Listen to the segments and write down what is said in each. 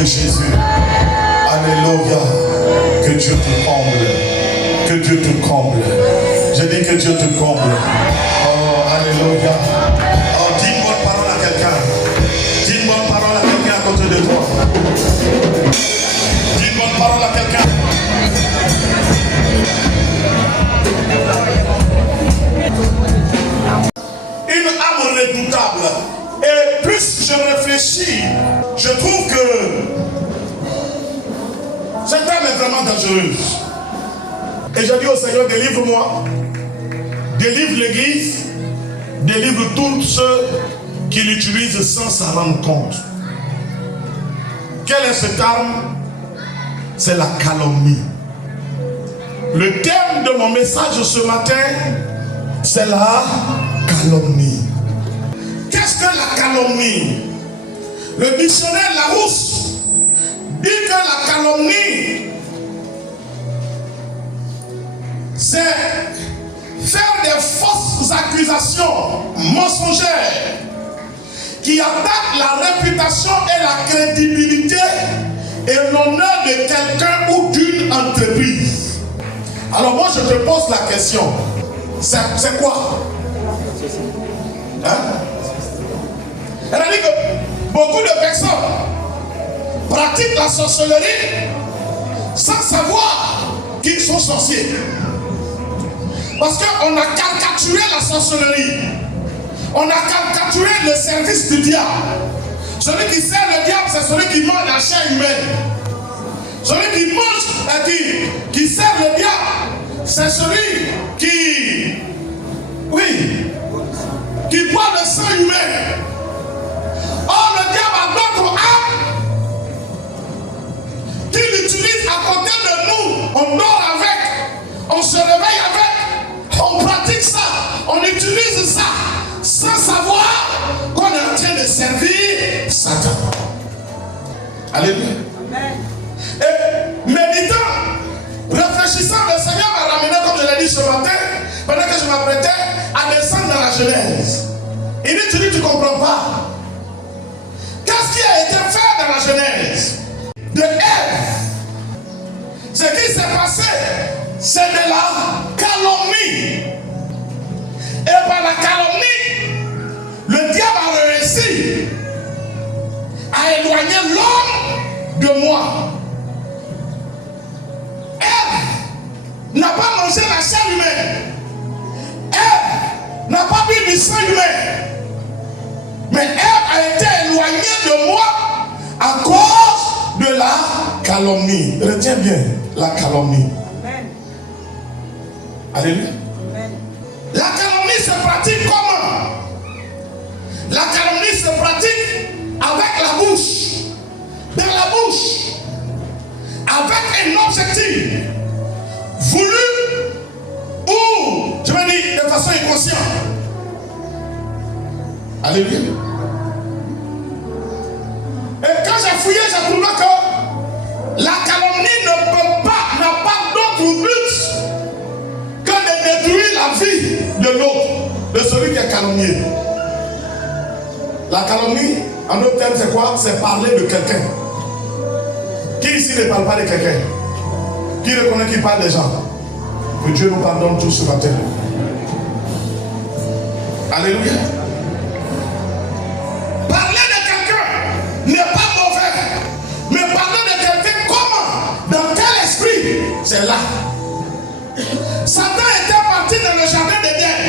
de Jésus. Alléluia. Que Dieu te comble. Que Dieu te comble. Je dis que Dieu te comble. Oh, alléluia. Oh, dis une bonne parole à quelqu'un. Dis une bonne parole à quelqu'un à côté de toi. Dis une bonne parole à quelqu'un. Une âme redoutable. Et plus je réfléchis, je trouve que cette âme est vraiment dangereuse. Et je dis au Seigneur, délivre-moi, délivre l'Église, délivre tous ceux qui l'utilisent sans s'en rendre compte. Quelle est cette arme? C'est la calomnie. Le thème de mon message ce matin, c'est la calomnie. Qu'est-ce que la calomnie? Le dictionnaire Larousse dit que la calomnie, c'est faire des fausses accusations mensongères qui attaquent la réputation et la crédibilité et l'honneur de quelqu'un ou d'une entreprise. Alors moi je te pose la question, c'est quoi? Hein? Elle a dit que beaucoup de personnes pratiquent la sorcellerie sans savoir qu'ils sont sorciers. Parce qu'on a caricaturé la sorcellerie. On a caricaturé le service du diable. Celui qui sert le diable, c'est celui qui mange la chair humaine. Celui qui mange, qui sert le diable, c'est celui qui boit le sang humain. Or, le diable a d'autres âmes qu'il utilise à côté de nous. On dort avec, on se réveille avec, on pratique ça, on utilise ça, sans savoir qu'on est en train de servir Satan. Alléluia. Et méditant, réfléchissant, le Seigneur m'a ramené, comme je l'ai dit ce matin, pendant que je m'apprêtais à descendre dans la Genèse. Il dit, tu ne comprends pas. Qu'est-ce qui a été fait dans la Genèse? De Ève. Ce qui s'est passé, c'est de la calomnie. Et par la calomnie, le diable a réussi à éloigner l'homme de moi. Ève n'a pas mangé la chair humaine. Ève n'a pas bu du sang humain. Mais Ève a été éloignée de moi à cause de la calomnie. Retiens bien, la calomnie. Amen. Alléluia. Amen. La calomnie se pratique comment? La calomnie se pratique avec la bouche. Dans la bouche. Avec un objectif voulu ou, je vais dire, de façon inconsciente. Alléluia. Et quand j'ai fouillé, j'ai trouvé que la calomnie n'a pas d'autre but que de détruire la vie de l'autre, de celui qui est calomnié. La calomnie, en d'autres termes, c'est quoi? C'est parler de quelqu'un. Qui ici ne parle pas de quelqu'un? Qui reconnaît qu'il parle des gens? Que Dieu nous pardonne tous ce matin. Alléluia. Parler de quelqu'un n'est pas mauvais. Mais parler de quelqu'un comment? Dans quel esprit? C'est là. Satan était parti dans le jardin d'Éden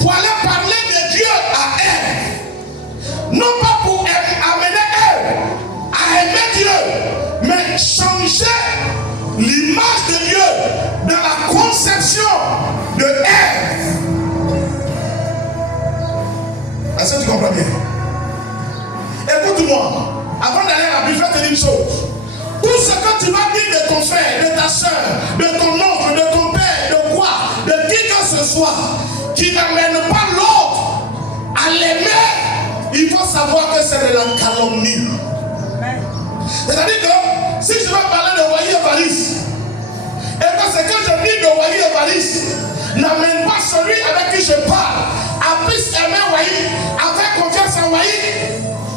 pour aller parler de Dieu à Ève. Non pas pour amener Ève à aimer Dieu, mais changer l'image de Dieu dans la conception de Ève. Est-ce que tu comprends bien? Écoute-moi, avant d'aller à la Bible, je vais te dire une chose. Tout ce que tu vas dire de ton frère, de ta soeur, de ton oncle, de ton père, de quoi, de qui que ce soit, qui n'amène pas l'autre à l'aimer, il faut savoir que c'est de la calomnie. C'est-à-dire que si je veux parler de Wahi Evariste, et que ce que je dis de Wahi Evariste n'amène pas celui avec qui je parle à plus aimer Wahi, à faire confiance en Wahi,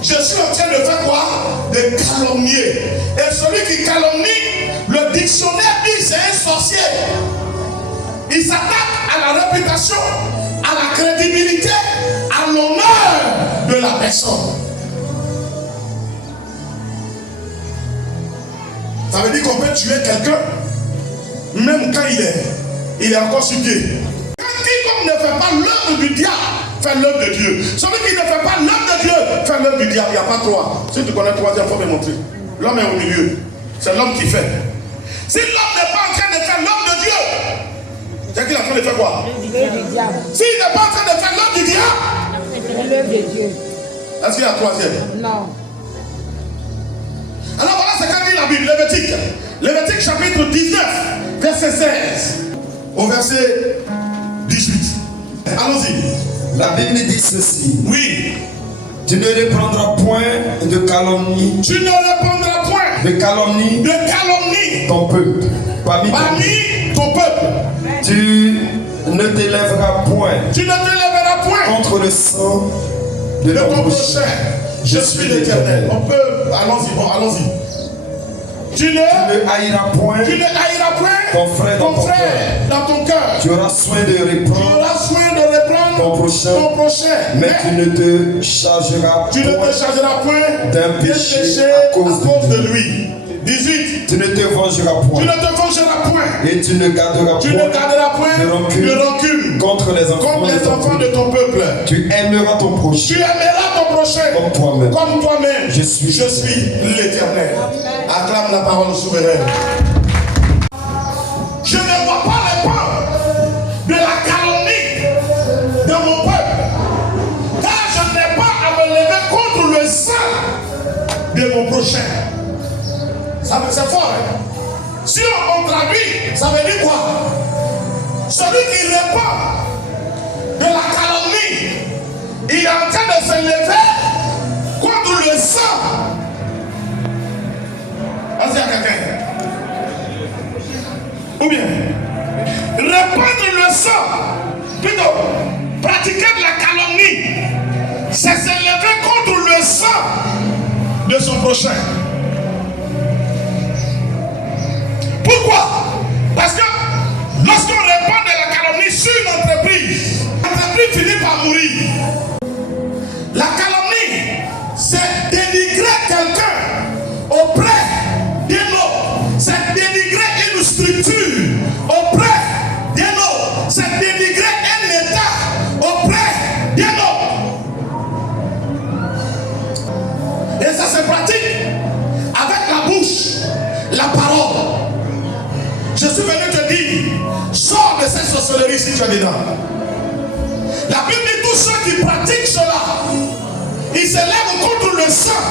je suis en train de faire quoi? De de calomnier. Et celui qui calomnie, le dictionnaire dit c'est un sorcier. Il s'attaque à la réputation, à la crédibilité, à l'honneur de la personne. Ça veut dire qu'on peut tuer quelqu'un, même quand il est encore sur pied. Quand quiconque ne fait pas l'œuvre du diable, fait l'œuvre de Dieu. Celui qui ne fait pas l'œuvre de Dieu, fait l'œuvre du diable. Il n'y a pas trois. Si tu connais le troisième, il faut me montrer. L'homme est au milieu. C'est l'homme qui fait. Si l'homme n'est pas en train de faire l'œuvre de Dieu, c'est qu'il est en train de faire quoi? S'il n'est pas en train de faire l'œuvre du diable, l'œuvre de Dieu. Est-ce qu'il y a un troisième? Non. Alors voilà ce qu'a dit la Bible, Lévitique. Lévitique chapitre 19, verset 16 au verset 18. Allons-y. La Bible dit ceci. Oui. Tu ne reprendras point de calomnie. Tu ne reprendras point de calomnie. De calomnie. Ton peuple. Parmi ton peuple. Tu ne t'élèveras point. Tu ne t'élèveras point contre le sang de ton prochain. Je suis l'Éternel. On peut. Allons-y. Bon, allons-y. Tu ne haïras point ton frère dans ton cœur. Tu auras soin de reprendre ton prochain. Mais tu ne te chargeras point d'un péché à cause de lui. 18. Tu ne te vengeras point. Et tu ne garderas point de rancune contre les enfants de ton peuple. Tu aimeras ton prochain. Comme toi-même. Je suis l'Éternel. Acclame la parole souveraine. Je ne vois pas les peurs de la calomnie de mon peuple. Car je n'ai pas à me lever contre le sang de mon prochain. C'est fort, hein? Si on traduit, ça veut dire quoi? Celui qui répand de la calomnie, il est en train de se lever contre le sang. Vas-y à quelqu'un. Ou bien, répandre le sang, plutôt, pratiquer de la calomnie, c'est se lever contre le sang de son prochain. Pourquoi? Parce que lorsqu'on répand de la calomnie sur une entreprise, l'entreprise finit par mourir. La calomnie, c'est dénigrer quelqu'un auprès d'un autre. C'est dénigrer une structure auprès d'un autre. C'est dénigrer un état auprès d'un autre. Et ça se pratique avec la bouche, la parole. Je suis venu te dire, sors de cette sorcellerie si tu es dedans. La Bible dit tous ceux qui pratiquent cela, ils se lèvent contre le sang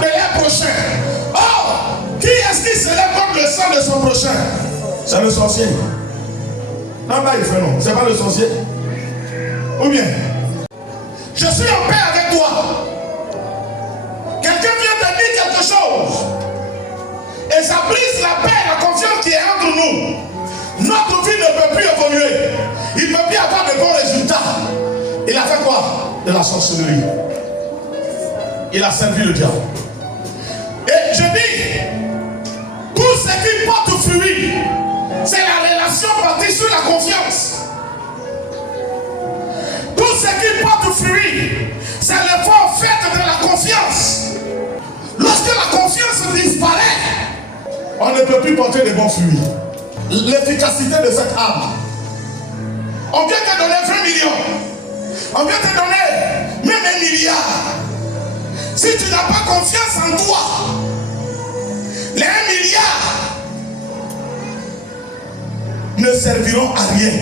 de leur prochain. Or, qui est-ce qui se lève contre le sang de son prochain? C'est le sorcier. Non, pas il fait non, c'est pas le sorcier. Ou bien, je suis en paix avec toi. Quelqu'un vient te dire quelque chose. Et ça brise la paix, la confiance qui est entre nous. Notre vie ne peut plus évoluer. Il ne peut plus avoir de bons résultats. Il a fait quoi? De la sorcellerie. Il a servi le diable. Et je dis, tout ce qui porte fruit, c'est la relation bâtie sur la confiance. Tout ce qui porte fruit, c'est l'effort fait de la confiance. Lorsque la confiance disparaît, on ne peut plus porter de bons fruits. L'efficacité de cette âme. On vient te donner 20 millions. On vient te donner même 1 milliard. Si tu n'as pas confiance en toi, les 1 milliard ne serviront à rien.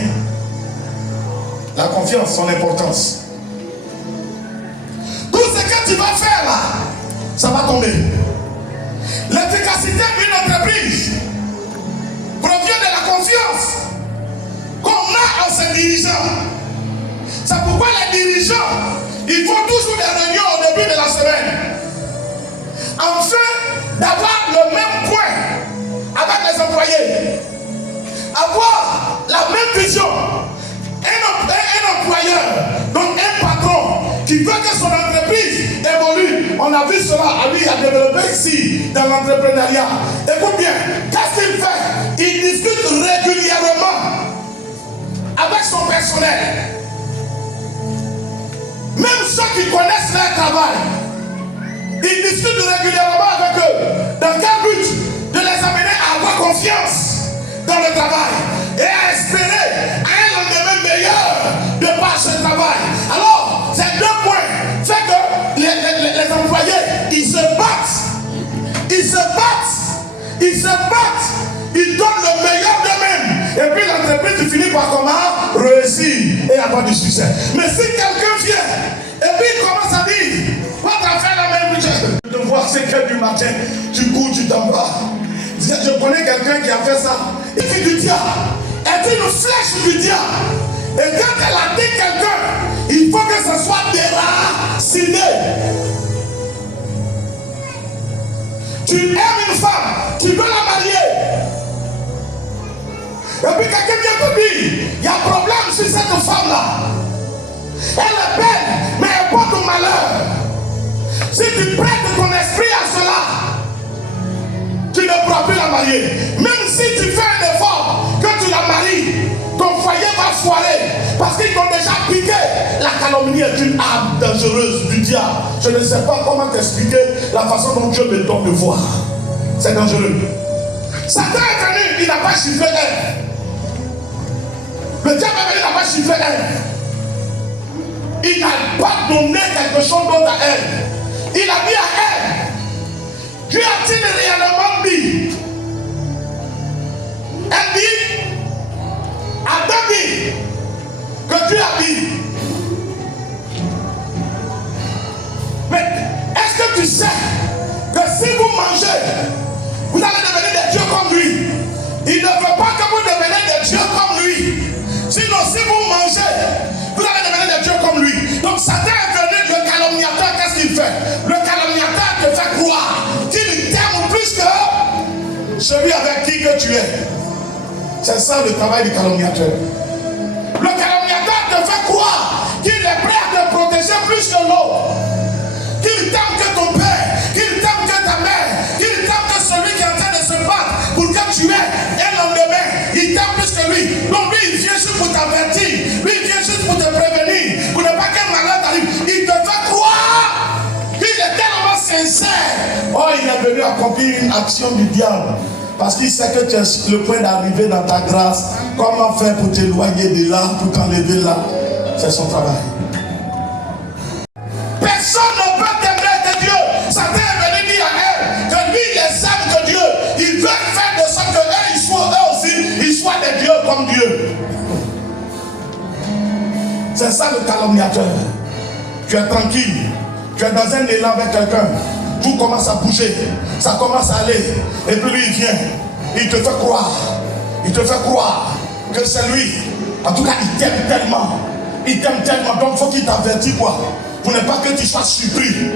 La confiance, son importance. Tout ce que tu vas faire là, ça va tomber. L'efficacité d'une entreprise provient de la confiance qu'on a en ses dirigeants. C'est pourquoi les dirigeants, ils font toujours des réunions au début de la semaine, afin d'avoir le même point avec les employés, avoir la même vision. Un employeur, donc un patron qui veut que son entreprise évolue, on On a vu cela, lui, il a développé ici, dans l'entrepreneuriat. Écoute bien, qu'est-ce qu'il fait? Il discute régulièrement avec son personnel. Même ceux qui connaissent leur travail, il discute régulièrement avec eux. Dans quel but? De les amener à avoir confiance dans le travail et à espérer un lendemain meilleur de par ce travail. Alors, ces deux points fait que les employés, ils se battent. Ils se battent. Ils se battent. Ils donnent le meilleur d'eux-mêmes. Et puis l'entreprise finit par comment? Réussir et avoir du succès. Mais si quelqu'un vient et puis il commence à dire, va t'en faire la même chose. De voir 5 heures du matin, tu cours, tu t'en vas. Je connais quelqu'un qui a fait ça. Il fait du diable. Elle est une flèche du diable. Et quand elle a dit quelqu'un, il faut que ce soit déraciné. Tu aimes une femme, tu veux la marier. Et puis quelqu'un vient te dire, il y a un problème sur cette femme-là. Elle est belle, mais elle porte au malheur. Si tu prêtes ton esprit à cela, tu ne pourras plus la marier. Même si tu fais un effort, que tu la maries, ton foyer va foirer. Parce qu'ils t'ont déjà piqué. La calomnie est une arme dangereuse du diable. Je ne sais pas comment t'expliquer la façon dont Dieu me donne de voir. C'est dangereux. Satan est venu, il n'a pas chiffré elle. Le diable est venu, il n'a pas chiffré elle. Il n'a pas donné quelque chose d'autre à elle. Il a dit à elle, Dieu a-t-il réellement dit? Elle dit, Adam dit, que Dieu a dit. Mais est-ce que tu sais que si vous mangez, vous allez devenir des dieux comme lui? Il ne veut pas que vous deveniez des dieux comme lui. Sinon, si vous mangez, vous allez devenir des dieux comme lui. Donc Satan est venu, le calomniateur, qu'est-ce qu'il fait? Le calomniateur te fait croire qu'il t'aime plus que celui avec qui que tu es. C'est ça le travail du calomniateur. Le calomniateur te fait croire qu'il est prêt à te protéger plus que l'autre. Qu'il t'aime que ton père, qu'il t'aime que ta mère, qu'il t'aime que celui qui est en train de se battre pour que tu aies un lendemain. Il t'aime plus que lui. Donc lui, il vient juste pour t'avertir. Lui, il vient juste pour te prévenir. Pour ne pas qu'un malheur t'arrive. Il te fait croire qu'il est tellement sincère. Oh, il est venu accomplir une action du diable. Parce qu'il sait que tu es sur le point d'arriver dans ta grâce. Comment faire pour t'éloigner de là, pour t'enlever là? C'est son travail. Personne ne peut t'aimer que Dieu. Satan est venu dire à elle que lui, il est aime que Dieu. Il veut faire de sorte que eux aussi, ils soient des dieux comme Dieu. C'est ça le calomniateur. Tu es tranquille. Tu es dans un élan avec quelqu'un. Tout commence à bouger. Ça commence à aller. Et puis lui, il vient. Il te fait croire. Il te fait croire que c'est lui. En tout cas, il t'aime tellement. Il t'aime tellement. Donc, il faut qu'il t'avertisse quoi? Pour ne pas que tu sois surpris.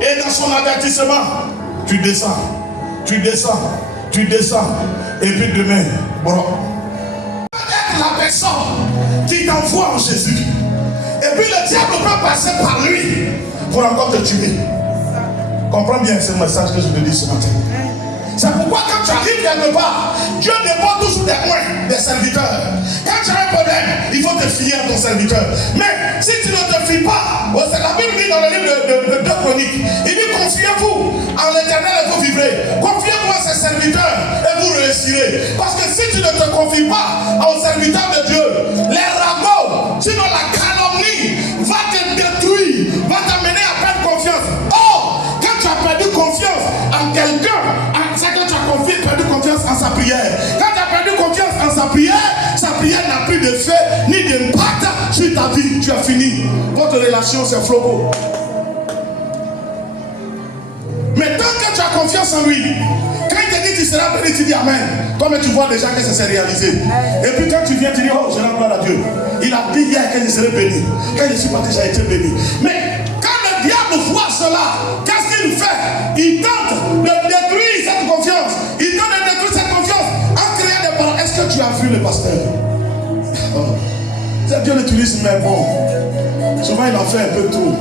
Et dans son avertissement, tu descends. Tu descends. Tu descends. Et puis demain, bon. Être la personne qui t'envoie en Jésus. Et puis le diable peut passer par lui pour encore te tuer. Comprends bien ce message que je te dis ce matin. C'est pourquoi quand tu arrives quelque part, Dieu dépend toujours des moins des serviteurs. Quand tu as un problème, il faut te fier à ton serviteur. Mais si tu ne te fies pas, la Bible dit dans le livre de 2 Chroniques, il dit confiez-vous en l'Éternel et vous vivrez. Confiez-vous à ses serviteurs et vous réussirez. Parce que si tu ne te confies pas aux serviteurs de Dieu, les ragots, sinon la calomnie va te détruire, va t'amener à perdre confiance. Or, quand tu as perdu confiance en quelqu'un, c'est que tu as perdu confiance en sa prière. Quand tu as perdu confiance en sa prière n'a plus de fait ni d'impact sur ta vie. Tu as fini. Votre relation, c'est floppo. Mais tant que tu as confiance en lui, quand il te dit tu seras béni, tu dis Amen. Toi-même tu vois déjà que ça s'est réalisé. Et puis quand tu viens, tu dis oh, je rends gloire à Dieu. Il a dit hier que je serai béni. Quand je suis parti, j'ai été béni. Mais quand le diable voit cela, qu'est-ce qu'il fait? Il tente de détruire cette confiance. Il tente de détruire cette confiance en créant des paroles. Est-ce que tu as vu le pasteur? Dieu l'utilise, mais bon, souvent il en fait un peu tout.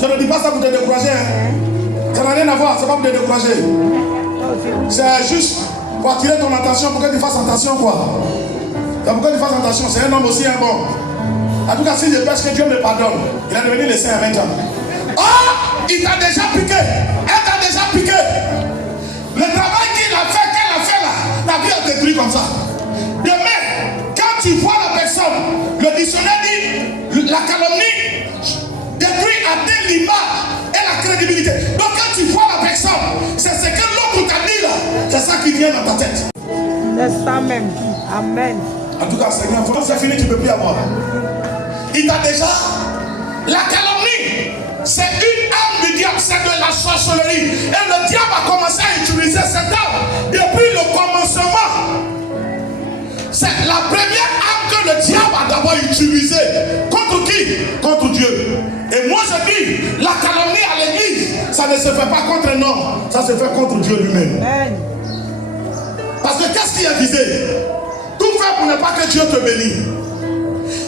Je ne dis pas ça pour te décourager. Hein. Ça n'a rien à voir, c'est pas pour te décourager. C'est juste pour attirer ton attention, pour que tu fasses attention quoi. C'est pour que tu fasses attention, c'est un homme aussi un bon. En tout cas, si je pêche, que Dieu me pardonne. Il a devenu le saint à 20 ans. Oh, il t'a déjà piqué. Elle t'a déjà piqué. Le travail qu'elle a fait là, ta vie a détruit comme ça. Demain, quand tu vois la personne, le dictionnaire dit la calomnie détruit à tel l'image et la crédibilité. Donc quand tu vois la personne, c'est ce que l'autre t'a dit là, c'est ça qui vient dans ta tête. C'est ça même. Amen. En tout cas, Seigneur, quand c'est fini, tu ne peux plus avoir. Il t'a déjà. La calomnie, c'est une arme du diable, c'est de la sorcellerie. Et le diable a commencé à utiliser cette arme depuis le commencement. C'est la première arme que le diable a d'abord utilisée. Contre qui? Contre Dieu. Et moi je dis, la calomnie à l'église, ça ne se fait pas contre un homme, ça se fait contre Dieu lui-même. Parce que qu'est-ce qui est visé? Tout fait pour ne pas que Dieu te bénisse.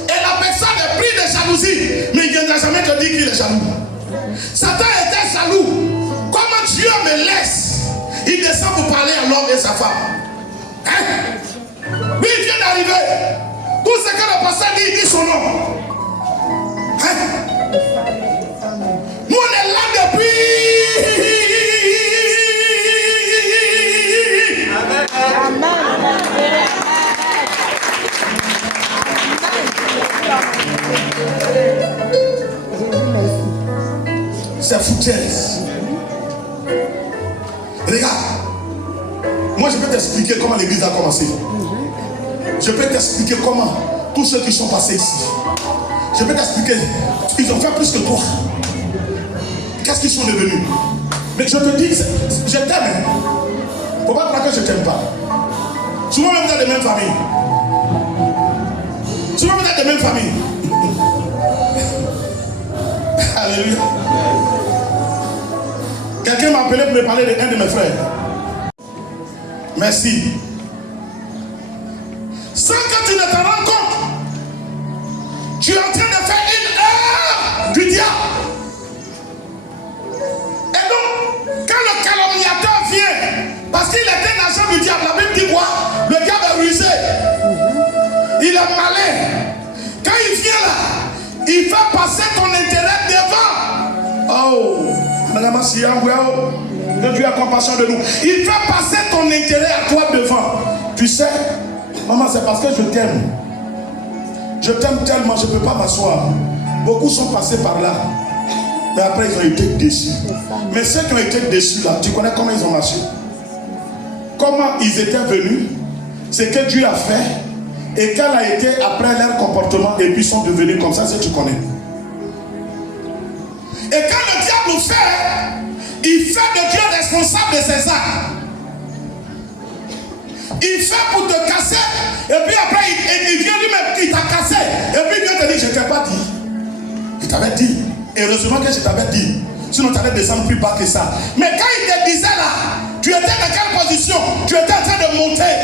Et la personne est prise de jalousie, mais il ne viendra jamais te dire qu'il est jaloux. Satan était jaloux. Comment Dieu me laisse? Il descend pour parler à l'homme et sa femme. Hein? Lui, il vient d'arriver. Tout ce que le pasteur dit, il dit son nom. Hein? Nous, on est là depuis. Amen. C'est foutaise. Regarde, moi je peux t'expliquer comment l'église a commencé. Je peux t'expliquer comment tous ceux qui sont passés ici. Je peux t'expliquer, ils ont fait plus que toi. Qu'est-ce qu'ils sont devenus? Mais je te dis, je t'aime. Il ne faut pas croire que je ne t'aime pas. Souvent même vous êtes des mêmes familles. Souvent vous êtes des mêmes familles. Alléluia. Quelqu'un m'a appelé pour me parler d'un de mes frères. Merci. Sans que tu ne te rends compte, tu es en train de faire une heure du diable. Et donc, quand le calomniateur vient, parce qu'il est un agent du diable, la Bible dit quoi? Le diable est rusé. Il est malin. Quand il vient là, il fait passer ton intérêt devant. Oh, madame que Dieu a compassion de nous. Il fait passer ton intérêt à toi devant. Tu sais, maman, c'est parce que je t'aime. Je t'aime tellement, je ne peux pas m'asseoir. Beaucoup sont passés par là. Mais après, ils ont été déçus. Mais ceux qui ont été déçus là, tu connais comment ils ont marché? Comment ils étaient venus? C'est que Dieu a fait. Et quel a été après leur comportement, et puis ils sont devenus comme ça, si tu connais. Et quand le diable fait, il fait de Dieu responsable de ses actes. Il fait pour te casser, et puis après il vient lui-même, il t'a cassé, et puis Dieu te dit, je ne t'ai pas dit. Il t'avait dit. Heureusement que je t'avais dit. Sinon tu allais descendre plus bas que ça. Mais quand il te disait là, tu étais dans quelle position? Tu étais en train de monter.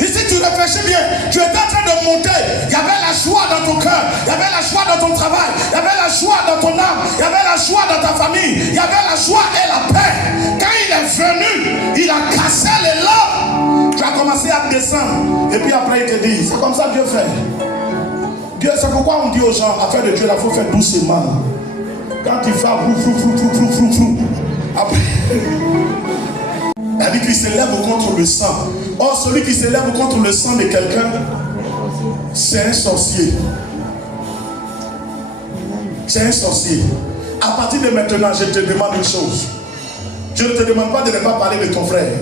Et si tu réfléchis bien, tu étais en train de monter. Il y avait la joie dans ton cœur, il y avait la joie dans ton travail, il y avait la joie dans ton âme, il y avait la joie dans ta famille, il y avait la joie et la paix. Quand il est venu, il a cassé les lots. Tu as commencé à descendre. Et puis après il te dit, c'est comme ça que Dieu fait. Dieu, c'est pourquoi on dit aux gens, affaire de Dieu, il faut faire doucement. Quand tu fais flou. Après. Elle dit qu'il s'élève contre le sang. Or, celui qui s'élève contre le sang de quelqu'un, c'est un sorcier. C'est un sorcier. À partir de maintenant, je te demande une chose. Je ne te demande pas de ne pas parler de ton frère.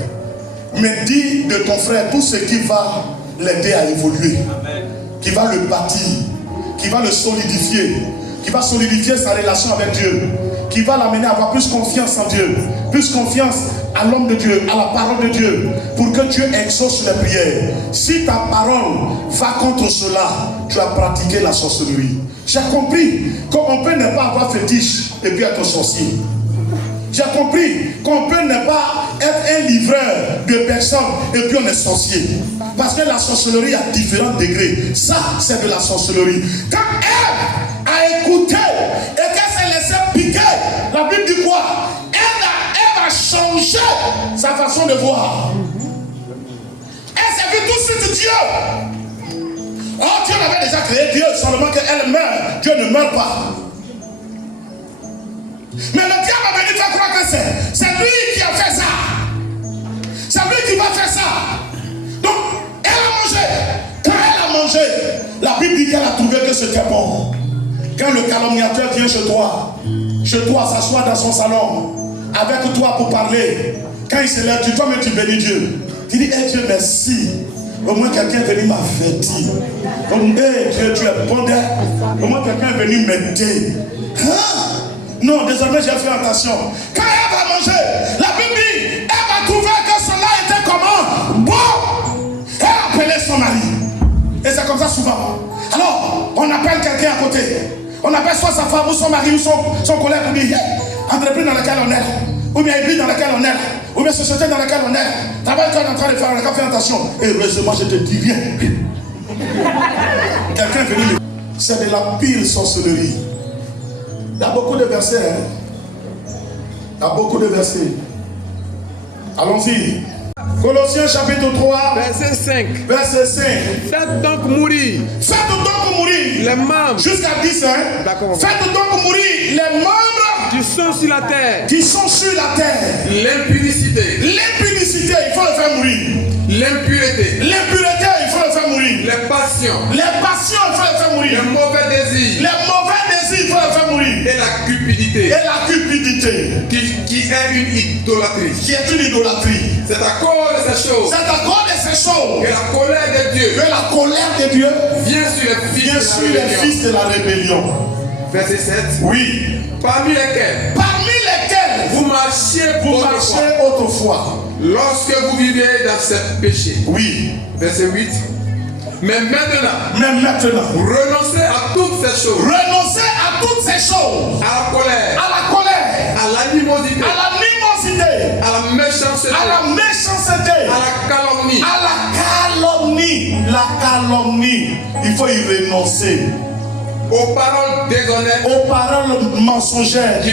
Mais dis de ton frère tout ce qui va l'aider à évoluer. Amen. Qui va le bâtir. Qui va le solidifier. Qui va solidifier sa relation avec Dieu. Qui va l'amener à avoir plus confiance en Dieu. Plus confiance à l'homme de Dieu, à la parole de Dieu, pour que Dieu exauce les prières. Si ta parole va contre cela, tu as pratiqué la sorcellerie. J'ai compris qu'on peut ne pas avoir fétiche et puis être sorcier. J'ai compris qu'on peut ne pas être un livreur de personnes et puis on est sorcier. Parce que la sorcellerie a différents degrés. Ça, c'est de la sorcellerie. Quand elle a écouté et qu'elle s'est laissée piquer sa façon de voir. Elle s'est vue tout de suite Dieu. Oh, Dieu avait déjà créé Dieu, seulement qu'elle meurt. Dieu ne meurt pas. Mais le diable a venu faire croire que c'est lui qui a fait ça. C'est lui qui va faire ça. Donc, elle a mangé. Quand elle a mangé, la Bible dit qu'elle a trouvé que c'était bon. Quand le calomniateur vient chez toi, s'assoit dans son salon, avec toi pour parler, quand il se lève, toi-même tu bénis Dieu. Tu dis, hey Dieu, merci. Au moins quelqu'un est venu m'avertir. Hey Dieu, tu es bon. Au moins quelqu'un est venu m'aider. Hein? Non, désormais j'ai fait attention. Quand elle va manger, la Bible dit, elle va trouver que cela était comment? Bon. Elle a appelé son mari. Et c'est comme ça souvent. Alors, on appelle quelqu'un à côté. On appelle soit sa femme ou son mari ou son collègue pour dire, hey, entreprise dans laquelle on est, ou bien église dans laquelle on est, ou bien société dans laquelle on est, travail qu'on est en train de faire, on a fait attention. Et heureusement, je te dis rien. Quelqu'un est venu. C'est de la pire sorcellerie. Il y a beaucoup de versets. Hein? Il y a beaucoup de versets. Allons-y. Colossiens chapitre 3, verset 5. Verset 5. Faites donc mourir. Faites donc mourir. Les membres. Jusqu'à 10, hein. D'accord. Faites donc mourir les membres qui sont sur la terre. Qui sont sur la terre. L'impudicité. L'impudicité, il faut le faire mourir. L'impureté. L'impureté, il faut le faire mourir. Les passions. Les passions, il faut le faire mourir. Les mauvais désirs. Les mauvais désirs, il faut le faire mourir. Et la cupidité. Et la cupidité. Qui est une idolâtrie. Qui est une idolâtrie. C'est à cause de ces choses. C'est à cause de ces choses. Que la colère de Dieu. Que la colère de Dieu vient sur les fils de la rébellion. Verset 7. Oui. Parmi lesquels vous marchiez autrefois. Lorsque vous viviez dans ce péché. Oui. Verset 8. Mais maintenant, renoncez à toutes ces choses. Renoncez à toutes ces choses. À la colère. À la colère. À l'animosité. À l'animosité. À la méchanceté. À la méchanceté. À la calomnie. À la calomnie. La calomnie. Il faut y renoncer. Aux paroles déshonnêtes. Aux paroles mensongères qui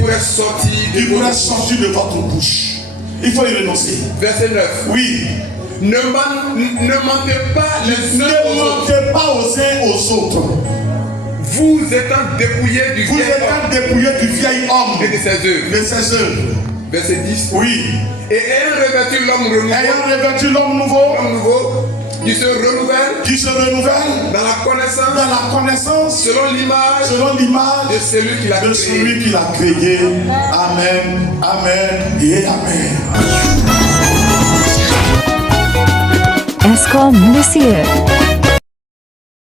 pourraient sortir de votre bouche. Il faut y renoncer. Verset 9. Oui. Ne mentez pas les uns aux uns aux autres. Vous étant dépouillés du vieil homme et de ses œuvres. Verset 10. Oui. Et ayant revêtu l'homme nouveau, qui se renouvelle dans la connaissance selon l'image de celui qui l'a créé. Amen, amen et amen. Escom Monsieur.